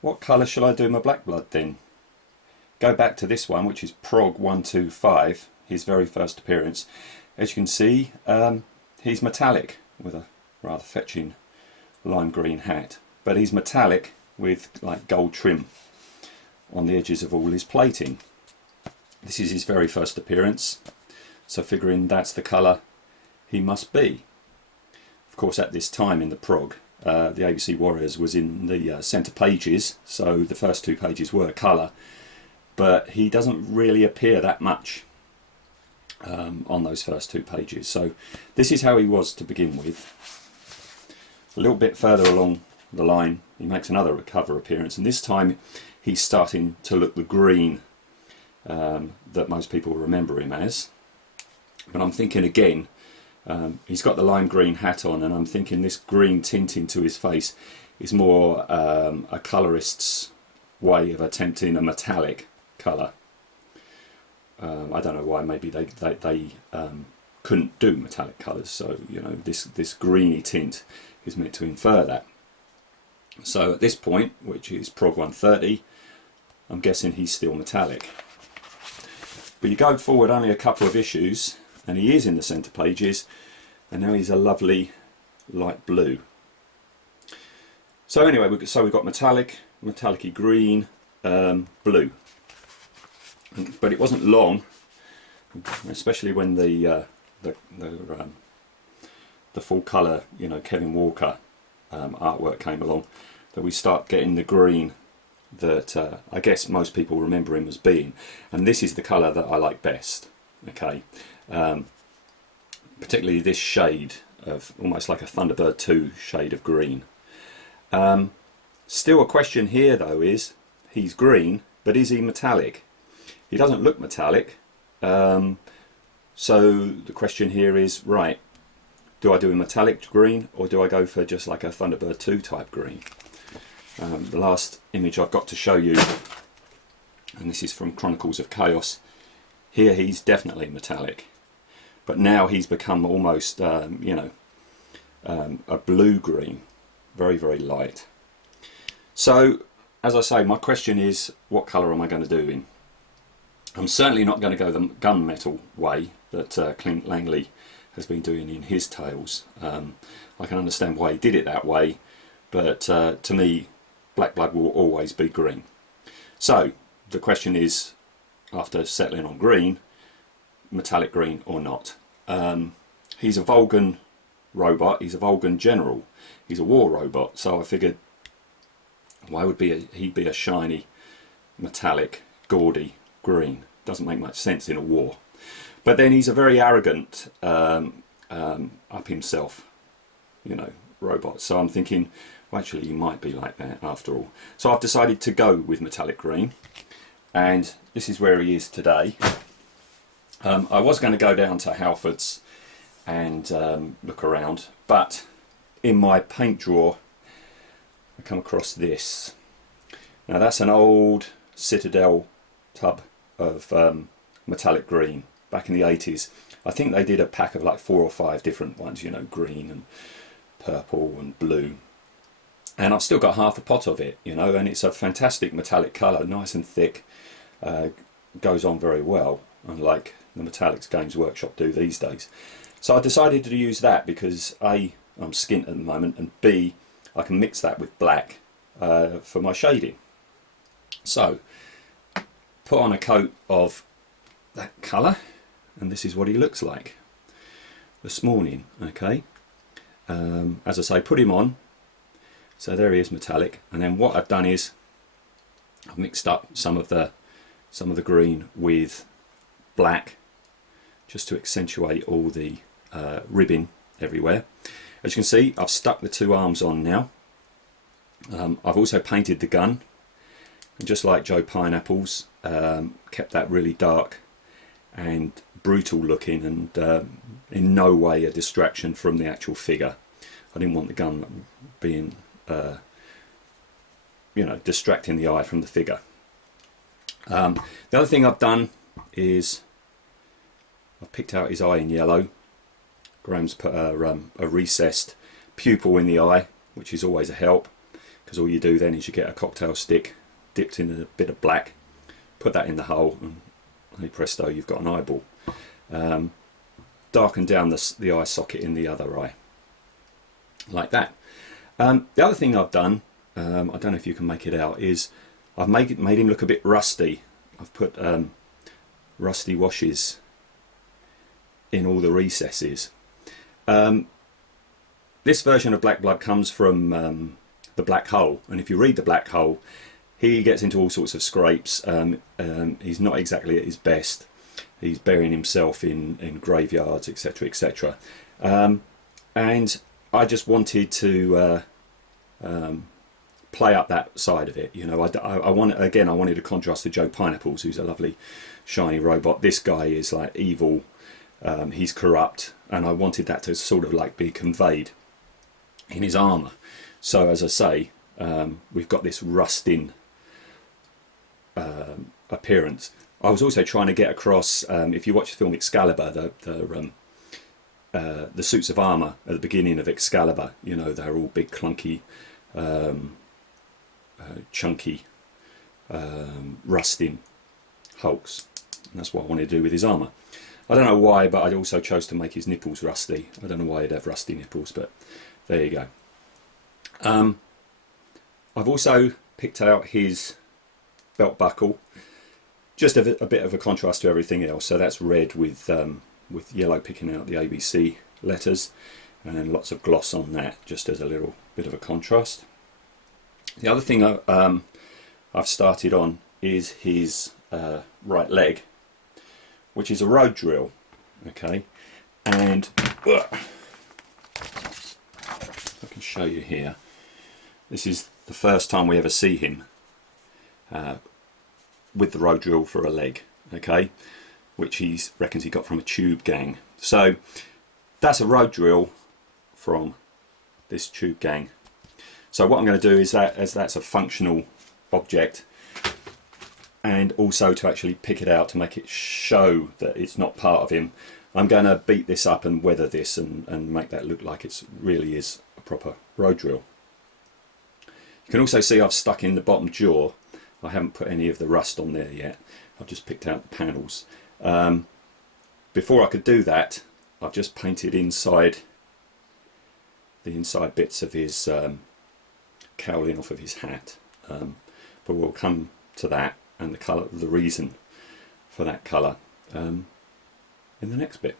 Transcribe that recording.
what colour shall I do my Blackblood then? Go back to this one, which is Prog 125, his very first appearance. As you can see, he's metallic with a rather fetching lime green hat, but he's metallic with like gold trim on the edges of all his plating. This is his very first appearance, so figuring that's the colour he must be. Of course, at this time in the prog, the ABC Warriors was in the centre pages, so the first two pages were colour, but he doesn't really appear that much on those first two pages. So this is how he was to begin with. A little bit further along the line, he makes another cover appearance, and this time he's starting to look the green that most people remember him as. But I'm thinking again, he's got the lime green hat on, and I'm thinking this green tinting to his face is more a colourist's way of attempting a metallic colour. I don't know why. Maybe they couldn't do metallic colours, so you know this greeny tint is meant to infer that. So at this point, which is Prog 130, I'm guessing he's still metallic. But you go forward only a couple of issues, and he is in the centre pages, and now he's a lovely light blue. So anyway, we've got metallic-y green, blue. But it wasn't long, especially when the full colour, you know, Kevin Walker artwork came along, that we start getting the green that I guess most people remember him as being, and this is the colour that I like best. Okay, particularly this shade of almost like a Thunderbird 2 shade of green. Still a question here though is, he's green, but is he metallic? He doesn't look metallic, so the question here is, right, do I do a metallic green, or do I go for just like a Thunderbird 2 type green? The last image I've got to show you, and this is from Chronicles of Chaos, here he's definitely metallic, but now he's become almost, you know, a blue-green, very, very light. So, as I say, my question is, what colour am I going to do in? I'm certainly not going to go the gunmetal way that Clint Langley has been doing in his tales. I can understand why he did it that way, but to me, Blackblood will always be green. So the question is, after settling on green, metallic green or not? He's a Vulcan robot, he's a Vulcan general, he's a war robot, so I figured, why would he be a shiny, metallic, gaudy green? Doesn't make much sense in a war. But then he's a very arrogant, up himself, you know, robot. So I'm thinking, well, actually he might be like that after all. So I've decided to go with metallic green, and this is where he is today. I was going to go down to Halford's and look around, but in my paint drawer I come across this. Now that's an old Citadel tub of metallic green back in the 80s. I think they did a pack of like 4 or 5 different ones, you know, green and purple and blue, and I've still got half a pot of it, you know, and it's a fantastic metallic colour, nice and thick, goes on very well, unlike the metallics Games Workshop do these days. So I decided to use that because A, I'm skint at the moment, and B, I can mix that with black for my shading. So put on a coat of that colour, and this is what he looks like this morning. Okay, as I say, put him on, so there he is metallic, and then what I've done is I've mixed up some of the green with black just to accentuate all the ribbing everywhere. As you can see, I've stuck the 2 arms on now. I've also painted the gun, and just like Joe Pineapple's, kept that really dark and brutal looking, and in no way a distraction from the actual figure. I didn't want the gun being, you know, distracting the eye from the figure. The other thing I've done is I've picked out his eye in yellow. Graham's put a recessed pupil in the eye, which is always a help, because all you do then is you get a cocktail stick dipped in a bit of black, put that in the hole, and hey presto, you've got an eyeball. Darken down the eye socket in the other eye, like that. The other thing I've done, I don't know if you can make it out, is I've made him look a bit rusty. I've put rusty washes in all the recesses. This version of Blackblood comes from the Black Hole, and if you read the Black Hole, he gets into all sorts of scrapes. He's not exactly at his best. He's burying himself in graveyards, etc., etc. And I just wanted to play up that side of it. You know, I wanted to contrast to Joe Pineapples, who's a lovely shiny robot. This guy is like evil. He's corrupt, and I wanted that to sort of like be conveyed in his armour. So as I say, we've got this rusting appearance. I was also trying to get across, if you watch the film Excalibur, the suits of armour at the beginning of Excalibur, you know, they're all big, clunky, chunky, rusting hulks. And that's what I wanted to do with his armour. I don't know why, but I also chose to make his nipples rusty. I don't know why he'd have rusty nipples, but there you go. I've also picked out his belt buckle, just a bit of a contrast to everything else. So that's red with yellow picking out the ABC letters, and lots of gloss on that, just as a little bit of a contrast. The other thing I've started on is his right leg, which is a road drill. Okay, and if I can show you here, this is the first time we ever see him with the road drill for a leg, okay, which he reckons he got from a tube gang. So that's a road drill from this tube gang. So what I'm going to do is that, as that's a functional object, and also to actually pick it out to make it show that it's not part of him, I'm going to beat this up and weather this and make that look like it really is a proper road drill. You can also see I've stuck in the bottom jaw. I haven't put any of the rust on there yet. I've just picked out the panels. Before I could do that, I've just painted inside the inside bits of his cowling off of his hat. But we'll come to that and the colour, the reason for that colour in the next bit.